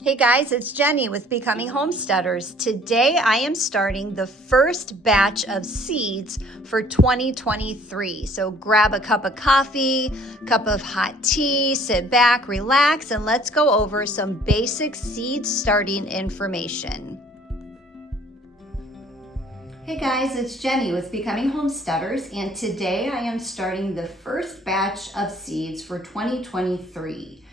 Hey guys, it's Jenny with Becoming Homesteaders. Today I am starting the first batch of seeds for 2023. So grab a cup of coffee, cup of hot tea, sit back, relax, and let's go over some basic seed starting information. Hey guys, it's Jenny with Becoming Homesteaders, and today I am starting the first batch of seeds for 2023.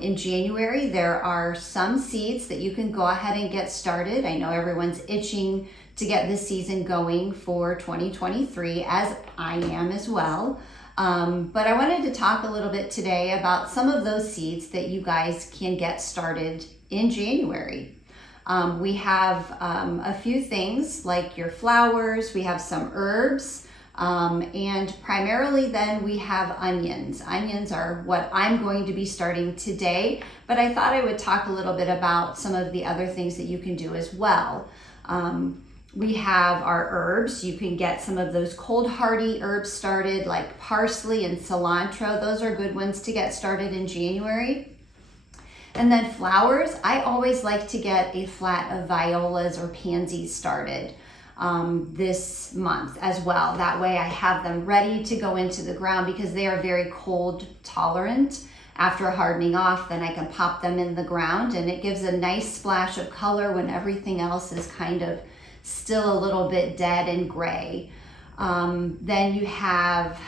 In January, there are some seeds that you can go ahead and get started. I know everyone's itching to get this season going for 2023, as I am as well. But I wanted to talk a little bit today about some of those seeds that you guys can get started in January. We have a few things like your flowers, we have some herbs, and primarily then we have onions. Onions are what I'm going to be starting today, but I thought I would talk a little bit about some of the other things that you can do as well. We have our herbs. You can get some of those cold hardy herbs started like parsley and cilantro. Those are good ones to get started in January. And then flowers, I always like to get a flat of violas or pansies started this month as well. That way I have them ready to go into the ground because they are very cold tolerant. After hardening off, then I can pop them in the ground and it gives a nice splash of color when everything else is kind of still a little bit dead and gray. Then you have,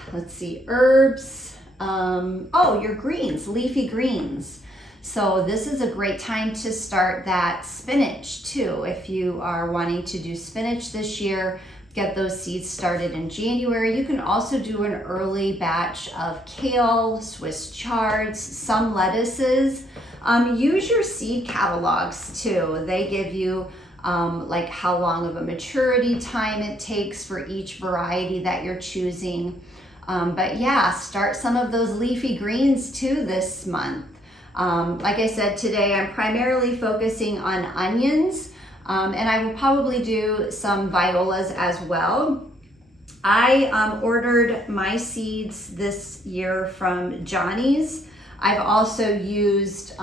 herbs. Your greens, leafy greens. So this is a great time to start that spinach too. If you are wanting to do spinach this year, get those seeds started in January. You can also do an early batch of kale, Swiss chards, some lettuces. Use your seed catalogs too. They give you like how long of a maturity time it takes for each variety that you're choosing. But yeah, start some of those leafy greens too this month. Like I said, today I'm primarily focusing on onions, and I will probably do some violas as well. I ordered my seeds this year from Johnny's. I've also used,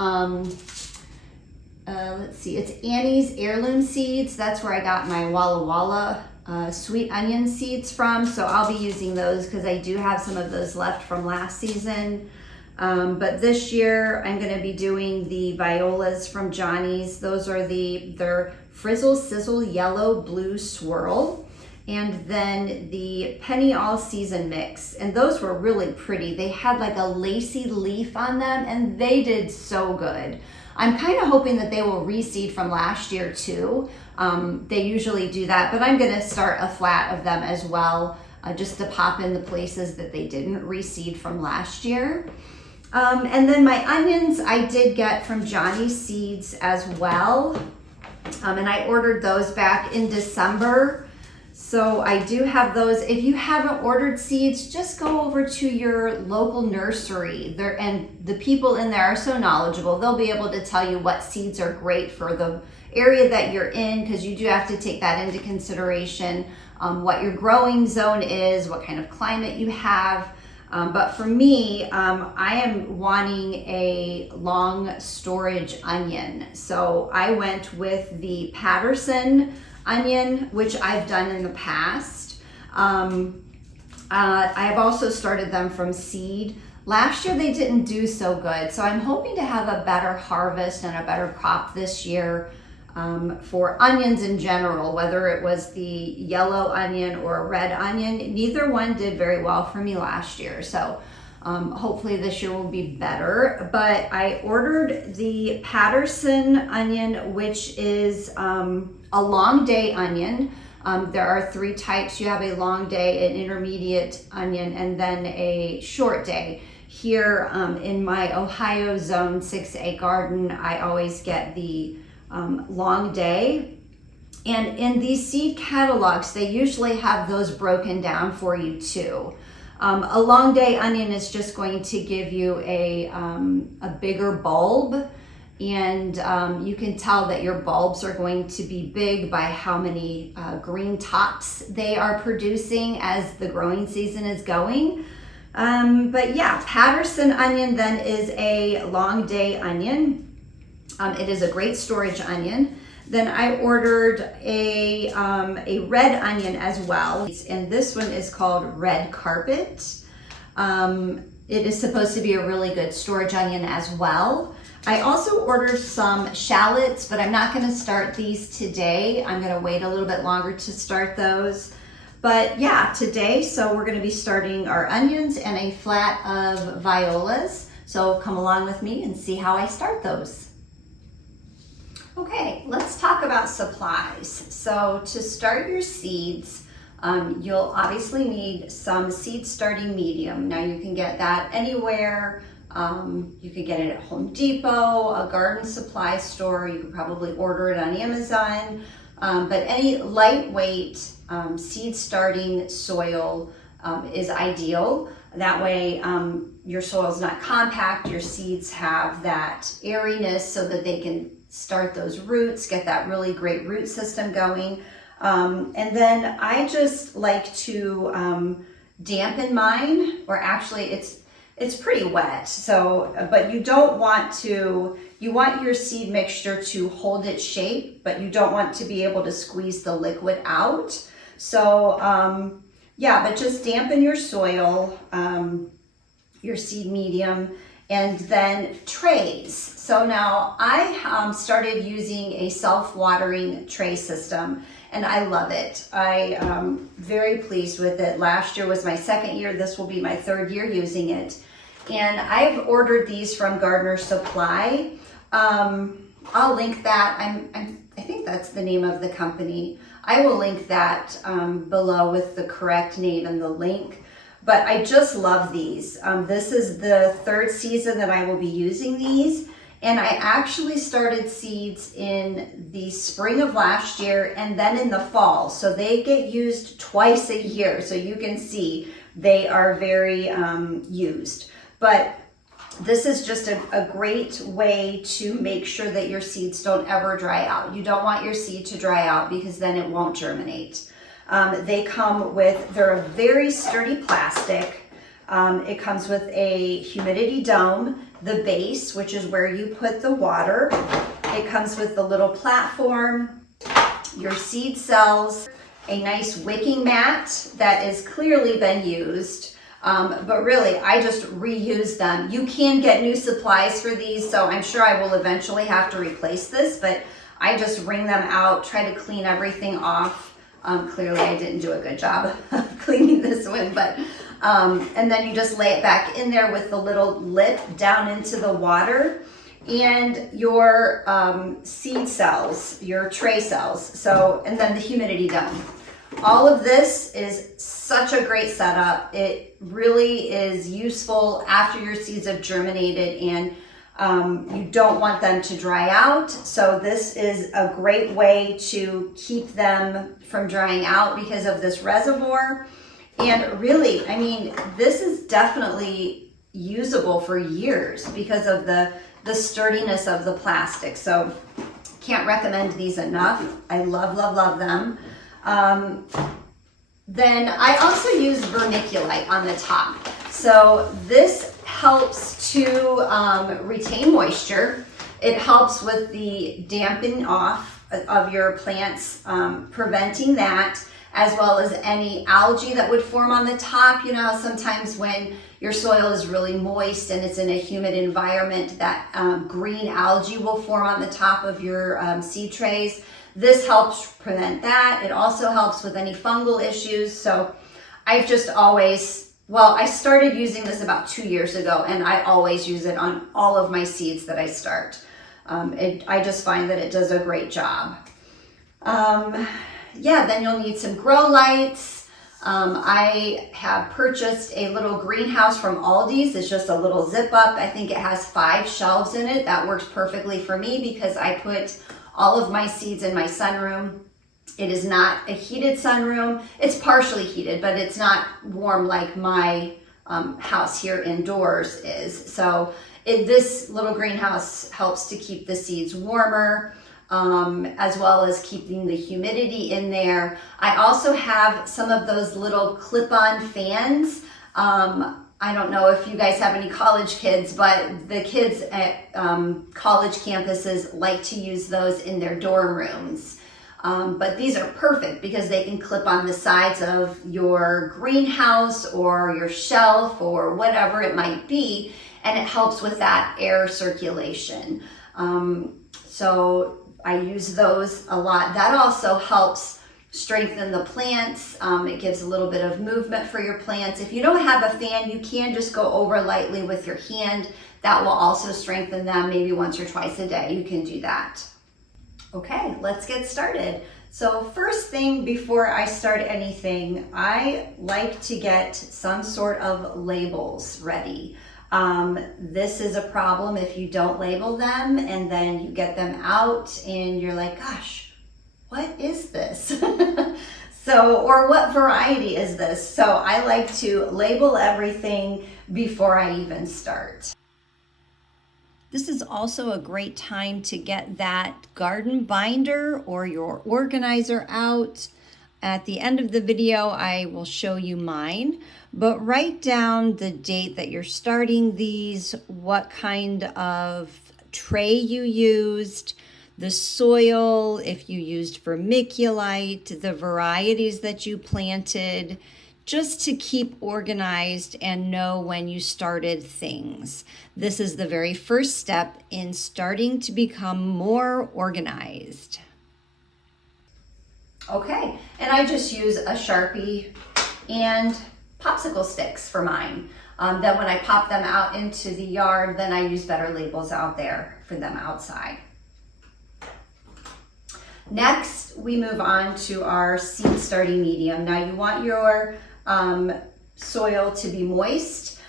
it's Annie's Heirloom Seeds. That's where I got my Walla Walla sweet onion seeds from. So I'll be using those because I do have some of those left from last season. But this year I'm going to be doing the violas from Johnny's. Those are their Frizzle Sizzle Yellow Blue Swirl, and then the Penny All Season Mix. And those were really pretty. They had like a lacy leaf on them and they did so good. I'm kind of hoping that they will reseed from last year too. They usually do that, but I'm going to start a flat of them as well, just to pop in the places that they didn't reseed from last year. And then my onions I did get from Johnny's Seeds as well. And I ordered those back in December. So I do have those. If you haven't ordered seeds, just go over to your local nursery. And the people in there are so knowledgeable. They'll be able to tell you what seeds are great for the area that you're in, because you do have to take that into consideration, what your growing zone is, what kind of climate you have. But for me, I am wanting a long storage onion. So I went with the Patterson onion, which I've done in the past. I have also started them from seed. Last year they didn't do so good. So I'm hoping to have a better harvest and a better crop this year. For onions in general, whether it was the yellow onion or a red onion, neither one did very well for me last year. So hopefully this year will be better. But I ordered the Patterson onion, which is a long day onion. There are three types. You have a long day, an intermediate onion, and then a short day. Here in my Ohio Zone 6A garden, I always get the long day. And in these seed catalogs, they usually have those broken down for you too. A long day onion is just going to give you a bigger bulb, and you can tell that your bulbs are going to be big by how many green tops they are producing as the growing season is going. But yeah, Patterson onion then is a long day onion. It is a great storage onion. Then I ordered a red onion as well, and this one is called Red Carpet. It is supposed to be a really good storage onion as well. I also ordered some shallots, but I'm not going to start these today. I'm going to wait a little bit longer to start those. But yeah, today, so we're going to be starting our onions and a flat of violas. So come along with me and see how I start those. Okay, let's talk about supplies. So to start your seeds, you'll obviously need some seed starting medium. Now you can get that anywhere. You could get it at Home Depot, a garden supply store. You could probably order it on Amazon. But any lightweight seed starting soil is ideal. That way your soil is not compact. Your seeds have that airiness so that they can start those roots, get that really great root system going. And then I just like to dampen mine, or actually it's pretty wet. So, but you don't want to, you want your seed mixture to hold its shape, but you don't want to be able to squeeze the liquid out. So yeah, but just dampen your soil, your seed medium, and then trays. So now I started using a self-watering tray system, and I love it. I am very pleased with it. Last year was my second year. This will be my third year using it. And I've ordered these from Gardener Supply. I'll link that. I think that's the name of the company. I will link that below with the correct name and the link. But I just love these. This is the third season that I will be using these. And I actually started seeds in the spring of last year and then in the fall. So they get used twice a year. So you can see they are very used. But this is just a great way to make sure that your seeds don't ever dry out. You don't want your seed to dry out because then it won't germinate. They come with, they're a very sturdy plastic. It comes with a humidity dome, the base, which is where you put the water. It comes with the little platform, your seed cells, a nice wicking mat that has clearly been used. But really, I just reuse them. You can get new supplies for these, so I'm sure I will eventually have to replace this, but I just wring them out, try to clean everything off. Clearly I didn't do a good job of cleaning this one, but and then you just lay it back in there with the little lip down into the water, and your seed cells, your tray cells, so, and then the humidity dome. All of this is such a great setup. It really is useful after your seeds have germinated, and you don't want them to dry out. So this is a great way to keep them from drying out because of this reservoir. And really, I mean, this is definitely usable for years because of the sturdiness of the plastic. So can't recommend these enough. I love, love, love them. Then I also use vermiculite on the top. So this helps to retain moisture. It helps with the damping off of your plants, preventing that, as well as any algae that would form on the top. You know how sometimes when your soil is really moist and it's in a humid environment, that green algae will form on the top of your seed trays. This helps prevent that. It also helps with any fungal issues. So I've just always, well, I started using this about 2 years ago, and I always use it on all of my seeds that I start. I just find that it does a great job. Yeah, then you'll need some grow lights. I have purchased a little greenhouse from Aldi's. It's just a little zip up. I think it has 5 shelves in it. That works perfectly for me because I put all of my seeds in my sunroom. It is not a heated sunroom. It's partially heated, but it's not warm like my house here indoors is. So this little greenhouse helps to keep the seeds warmer, as well as keeping the humidity in there. I also have some of those little clip-on fans. I don't know if you guys have any college kids, but the kids at college campuses like to use those in their dorm rooms. But these are perfect because they can clip on the sides of your greenhouse or your shelf or whatever it might be, and it helps with that air circulation. So I use those a lot. That also helps strengthen the plants. It gives a little bit of movement for your plants. If you don't have a fan, you can just go over lightly with your hand. That will also strengthen them maybe once or twice a day. You can do that. Okay, let's get started. So first thing before I start anything, I like to get some sort of labels ready. This is a problem if you don't label them and then you get them out and you're like, gosh, what is this? Or what variety is this? So I like to label everything before I even start. This is also a great time to get that garden binder or your organizer out. At the end of the video, I will show you mine, but write down the date that you're starting these, what kind of tray you used, the soil, if you used vermiculite, the varieties that you planted, just to keep organized and know when you started things. This is the very first step in starting to become more organized. Okay, and I just use a Sharpie and popsicle sticks for mine. Then when I pop them out into the yard, then I use better labels out there for them outside. Next, we move on to our seed starting medium. Now you want your soil to be moist.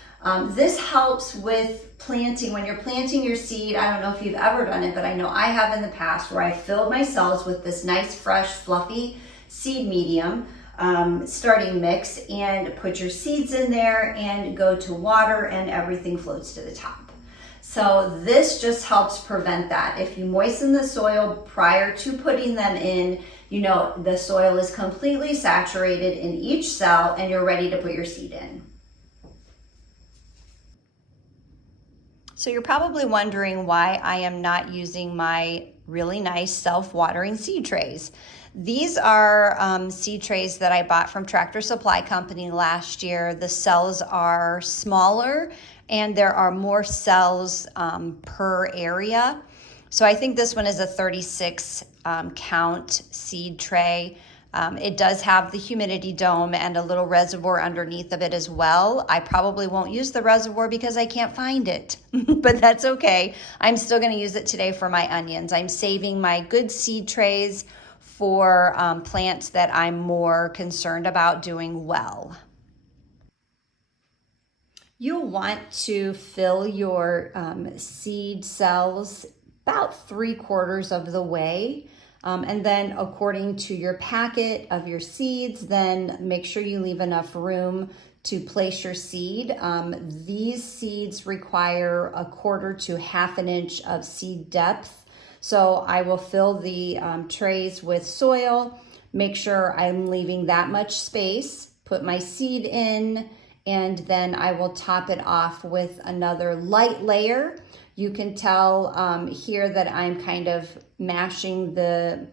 This helps with planting. When you're planting your seed, I don't know if you've ever done it, but I know I have in the past, where I filled my cells with this nice, fresh, fluffy seed medium, starting mix, and put your seeds in there and go to water and everything floats to the top. So this just helps prevent that. If you moisten the soil prior to putting them in, you know the soil is completely saturated in each cell and you're ready to put your seed in. So you're probably wondering why I am not using my really nice self-watering seed trays. These are seed trays that I bought from Tractor Supply Company last year. The cells are smaller and there are more cells per area. So I think this one is a 36 count seed tray. It does have the humidity dome and a little reservoir underneath of it as well. I probably won't use the reservoir because I can't find it, but that's okay. I'm still gonna use it today for my onions. I'm saving my good seed trays for plants that I'm more concerned about doing well. You'll want to fill your seed cells about 3/4 of the way. And then according to your packet of your seeds, then make sure you leave enough room to place your seed. These seeds require 1/4 to 1/2 inch of seed depth. So I will fill the trays with soil, make sure I'm leaving that much space, put my seed in, and then I will top it off with another light layer. You can tell here that I'm kind of mashing the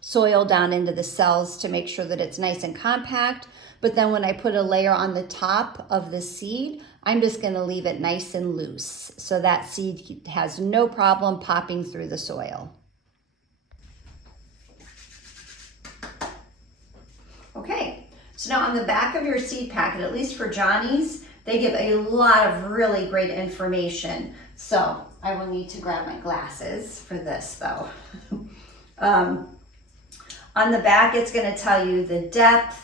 soil down into the cells to make sure that it's nice and compact. But then when I put a layer on the top of the seed, I'm just gonna leave it nice and loose so that seed has no problem popping through the soil. Okay, so now on the back of your seed packet, at least for Johnny's, they give a lot of really great information. So I will need to grab my glasses for this though. On the back, it's gonna tell you the depth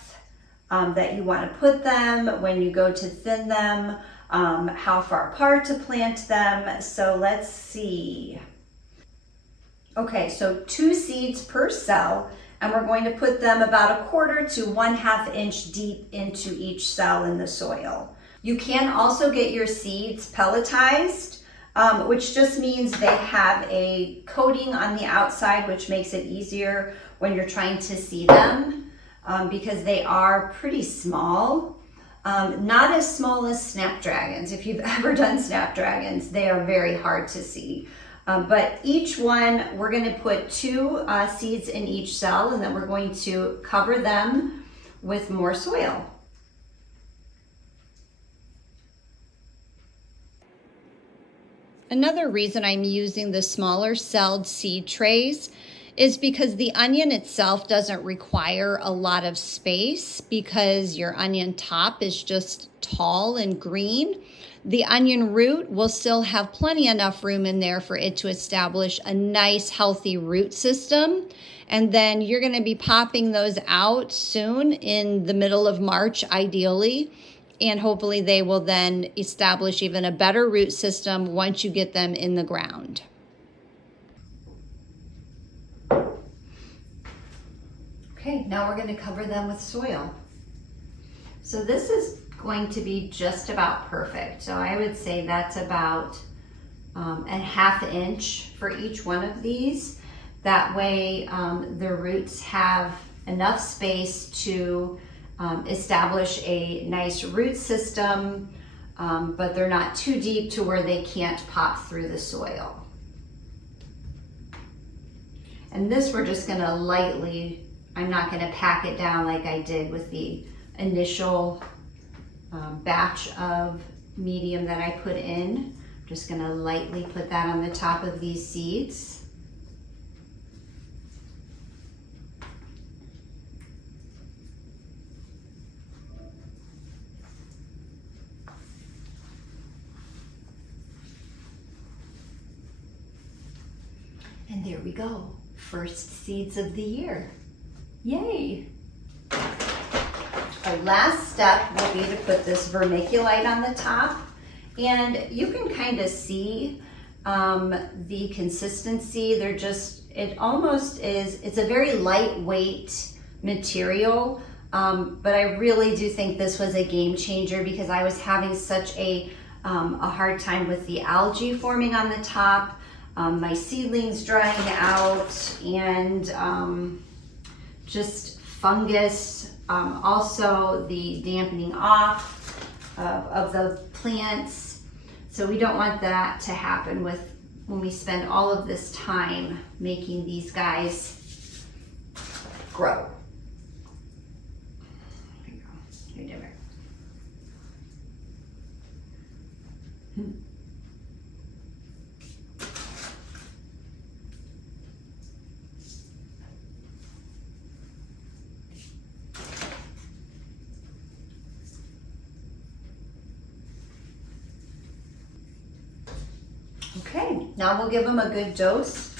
that you wanna put them, when you go to thin them, how far apart to plant them. So let's see. Okay, so 2 seeds per cell, and we're going to put them about 1/4 to 1/2 inch deep into each cell in the soil. You can also get your seeds pelletized, which just means they have a coating on the outside, which makes it easier when you're trying to see them because they are pretty small. Not as small as snapdragons. If you've ever done snapdragons, they are very hard to see. But each one, we're going to put 2 seeds in each cell, and then we're going to cover them with more soil. Another reason I'm using the smaller celled seed trays is because the onion itself doesn't require a lot of space because your onion top is just tall and green. The onion root will still have plenty enough room in there for it to establish a nice healthy root system. And then you're going to be popping those out soon in the middle of March, ideally. And hopefully they will then establish even a better root system once you get them in the ground. Okay, now we're going to cover them with soil. So this is going to be just about perfect. So I would say that's about a ½ inch for each one of these. That way the roots have enough space to establish a nice root system, but they're not too deep to where they can't pop through the soil. And this we're just gonna lightly, I'm not gonna pack it down like I did with the initial batch of medium that I put in. I'm just gonna lightly put that on the top of these seeds. And there we go, first seeds of the year. Yay! Our last step will be to put this vermiculite on the top. And you can kind of see the consistency. It almost is, it's a very lightweight material, but I really do think this was a game changer because I was having such a hard time with the algae forming on the top. My seedlings drying out, and just fungus, also the dampening off of the plants. So we don't want that to happen when we spend all of this time making these guys grow. There you go. You're doing it. Okay, now we'll give them a good dose.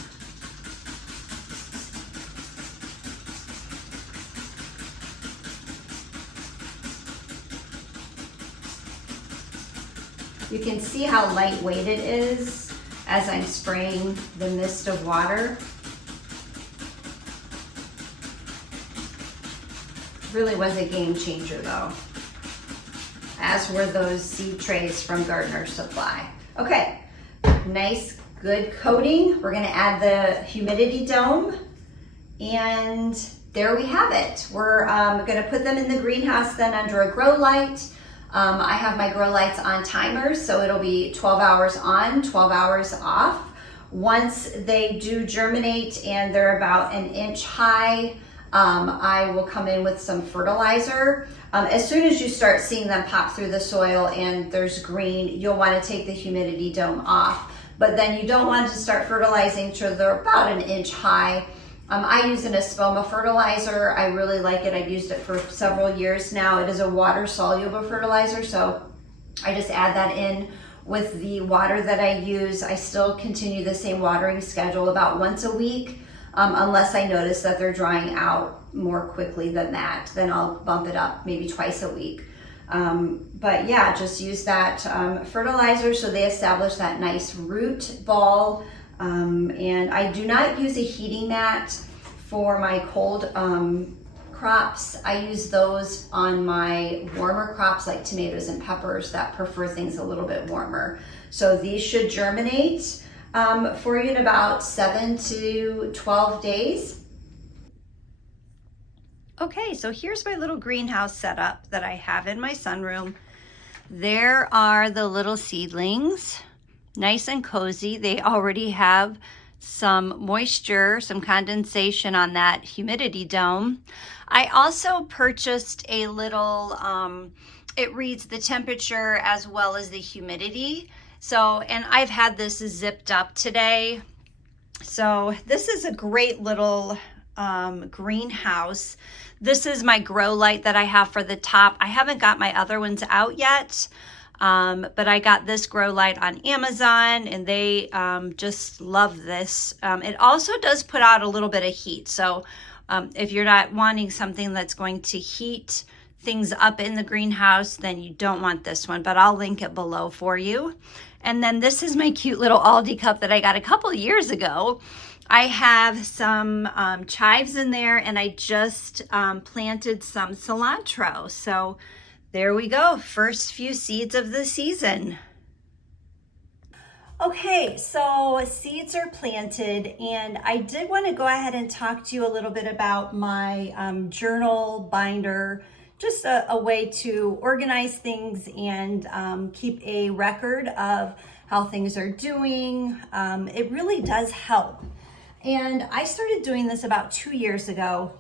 You can see how lightweight it is as I'm spraying the mist of water. Really was a game changer though, as were those seed trays from Gardener Supply. Okay. Nice, good coating. We're gonna add the humidity dome, and there we have it. We're gonna put them in the greenhouse then under a grow light. I have my grow lights on timers, so it'll be 12 hours on, 12 hours off. Once they do germinate and they're about an inch high, I will come in with some fertilizer. As soon as you start seeing them pop through the soil and there's green, you'll want to take the humidity dome off. But then you don't want to start fertilizing till they're about an inch high. I use an Espoma fertilizer. I really like it. I've used it for several years now. It is a water soluble fertilizer, so I just add that in with the water that I use. I still continue the same watering schedule about once a week, unless I notice that they're drying out more quickly than that. Then I'll bump it up maybe twice a week. But yeah, just use that fertilizer so they establish that nice root ball. And I do not use a heating mat for my cold crops. I use those on my warmer crops like tomatoes and peppers that prefer things a little bit warmer. So these should germinate for you in about 7 to 12 days. Okay, so here's my little greenhouse setup that I have in my sunroom. There are the little seedlings, nice and cozy. They already have some moisture, some condensation on that humidity dome. I also purchased a little, it reads the temperature as well as the humidity. So, and I've had this zipped up today. So this is a great little greenhouse. This is my grow light that I have for the top. I haven't got my other ones out yet, but I got this grow light on Amazon, and they just love this. It also does put out a little bit of heat. So if you're not wanting something that's going to heat things up in the greenhouse, then you don't want this one, but I'll link it below for you. And then this is my cute little Aldi cup that I got a couple years ago. I have some chives in there, and I just planted some cilantro. So there we go, first few seeds of the season. Okay, so seeds are planted, and I did want to go ahead and talk to you a little bit about my journal binder, just a way to organize things and keep a record of how things are doing. It really does help. And I started doing this about 2 years ago.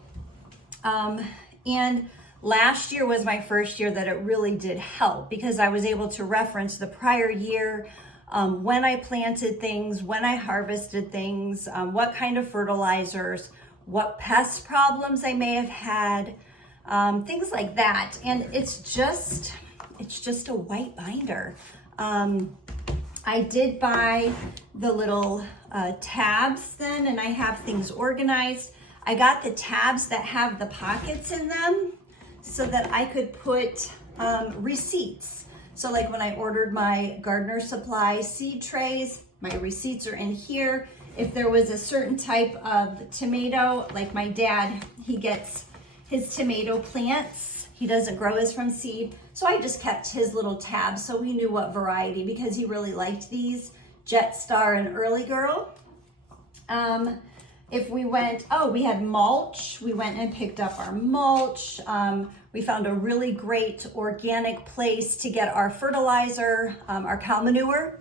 And last year was my first year that it really did help, because I was able to reference the prior year, when I planted things, when I harvested things, what kind of fertilizers, what pest problems I may have had, things like that. And it's just a white binder. I did buy the little tabs then, and I have things organized. I got the tabs that have the pockets in them so that I could put receipts. So like when I ordered my Gardener Supply seed trays, my receipts are in here. If there was a certain type of tomato, like my dad, he gets his tomato plants. He doesn't grow his from seed. So I just kept his little tabs so we knew what variety, because he really liked these, Jet Star and Early Girl. If we went, we had mulch. We went and picked up our mulch. We found a really great organic place to get our fertilizer, our cow manure.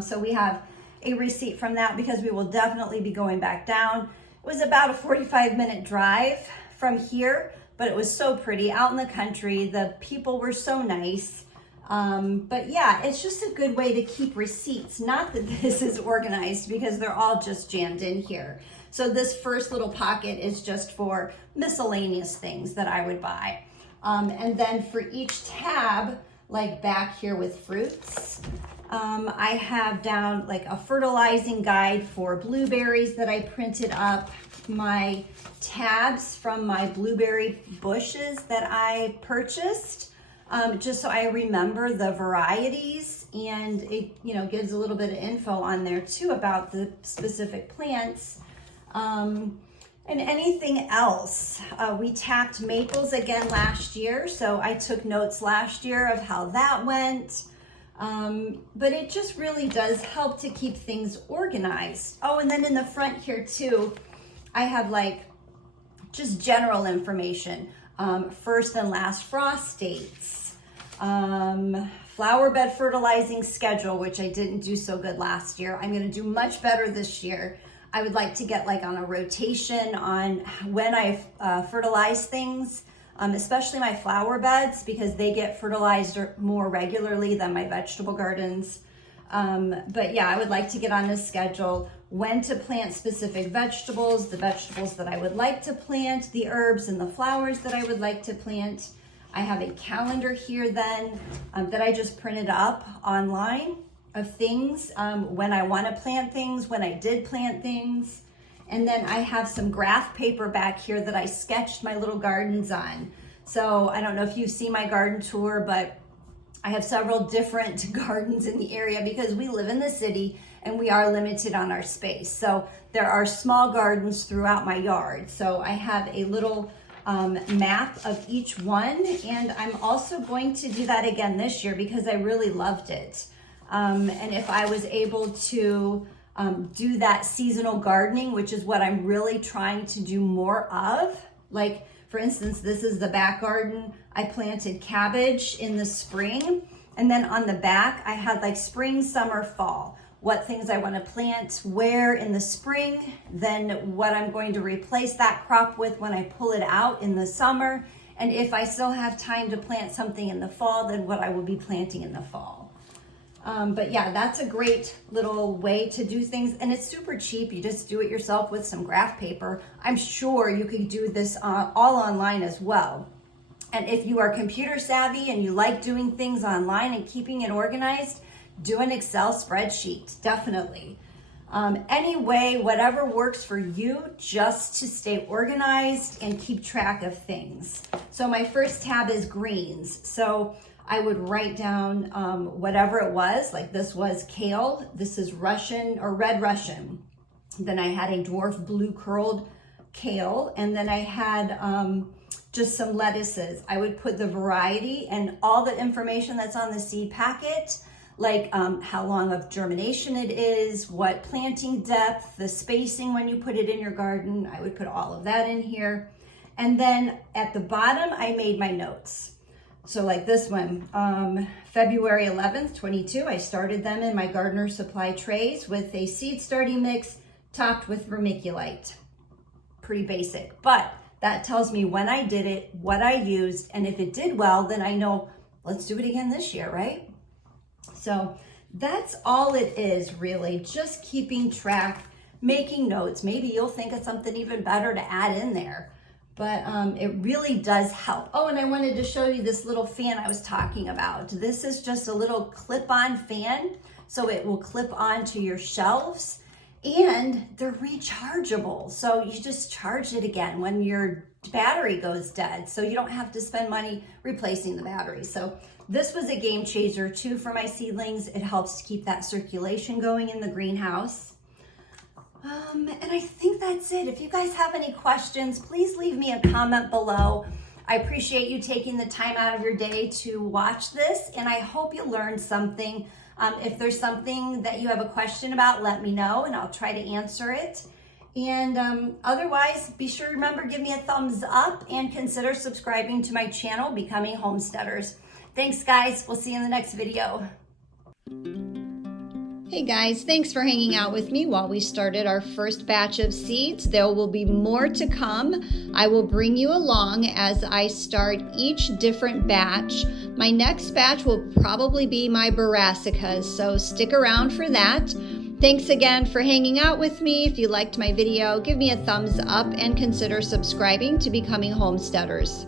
So we have a receipt from that, because we will definitely be going back down. It was about a 45-minute drive from here, but it was so pretty out in the country. The people were so nice. But yeah, it's just a good way to keep receipts. Not that this is organized, because they're all just jammed in here. So this first little pocket is just for miscellaneous things that I would buy. And then for each tab, like back here with fruits, I have down like a fertilizing guide for blueberries that I printed up, my tabs from my blueberry bushes that I purchased, just so I remember the varieties, and it gives a little bit of info on there too about the specific plants. And anything else. We tapped maples again last year, so I took notes last year of how that went. But it just really does help to keep things organized. Oh, and then in the front here too, I have like just general information. First and last frost dates, flower bed fertilizing schedule, which I didn't do so good last year. I'm going to do much better this year. I would like to get like on a rotation on when I fertilize things, especially my flower beds, because they get fertilized more regularly than my vegetable gardens. But yeah, I would like to get on a schedule when to plant specific vegetables, the vegetables that I would like to plant, the herbs and the flowers that I would like to plant. I have a calendar here then that I just printed up online of things, when I want to plant things, when I did plant things. And then I have some graph paper back here that I sketched my little gardens on. So I don't know if you've seen my garden tour, but I have several different gardens in the area because we live in the city and we are limited on our space. So there are small gardens throughout my yard. So I have a little map of each one, and I'm also going to do that again this year because I really loved it. And if I was able to do that seasonal gardening, which is what I'm really trying to do more of, Like, for instance, this is the back garden. I planted cabbage in the spring, and then on the back, I had like spring, summer, fall. What things I want to plant where in the spring, then what I'm going to replace that crop with when I pull it out in the summer. And if I still have time to plant something in the fall, then what I will be planting in the fall. But yeah, that's a great little way to do things. And it's super cheap. You just do it yourself with some graph paper. I'm sure you could do this all online as well. And if you are computer savvy and you like doing things online and keeping it organized, do an Excel spreadsheet, definitely. Anyway, whatever works for you, just to stay organized and keep track of things. So my first tab is greens. So I would write down whatever it was, like this was kale, this is Russian or red Russian. Then I had a dwarf blue curled kale, and then I had just some lettuces. I would put the variety and all the information that's on the seed packet, like how long of germination it is, what planting depth, the spacing when you put it in your garden. I would put all of that in here. And then at the bottom, I made my notes. So like this one, February 11th, 22, I started them in my gardener supply trays with a seed starting mix topped with vermiculite. Pretty basic, but that tells me when I did it, what I used, and if it did well, then I know, let's do it again this year, right? So that's all it is, really, just keeping track, making notes. Maybe you'll think of something even better to add in there, but it really does help. Oh, and I wanted to show you this little fan I was talking about. This is just a little clip-on fan, so it will clip onto your shelves, and they're rechargeable. So you just charge it again when your battery goes dead, so you don't have to spend money replacing the battery. So this was a game changer too for my seedlings. It helps to keep that circulation going in the greenhouse. And I think that's it. If you guys have any questions, please leave me a comment below. I appreciate you taking the time out of your day to watch this, and I hope you learned something. If there's something that you have a question about, let me know and I'll try to answer it. And otherwise, be sure to remember, give me a thumbs up and consider subscribing to my channel, Becoming Homesteaders. Thanks, guys. We'll see you in the next video. Hey guys, thanks for hanging out with me while we started our first batch of seeds. There will be more to come. I will bring you along as I start each different batch. My next batch will probably be my brassicas, so stick around for that. Thanks again for hanging out with me. If you liked my video, give me a thumbs up and consider subscribing to Becoming Homesteaders.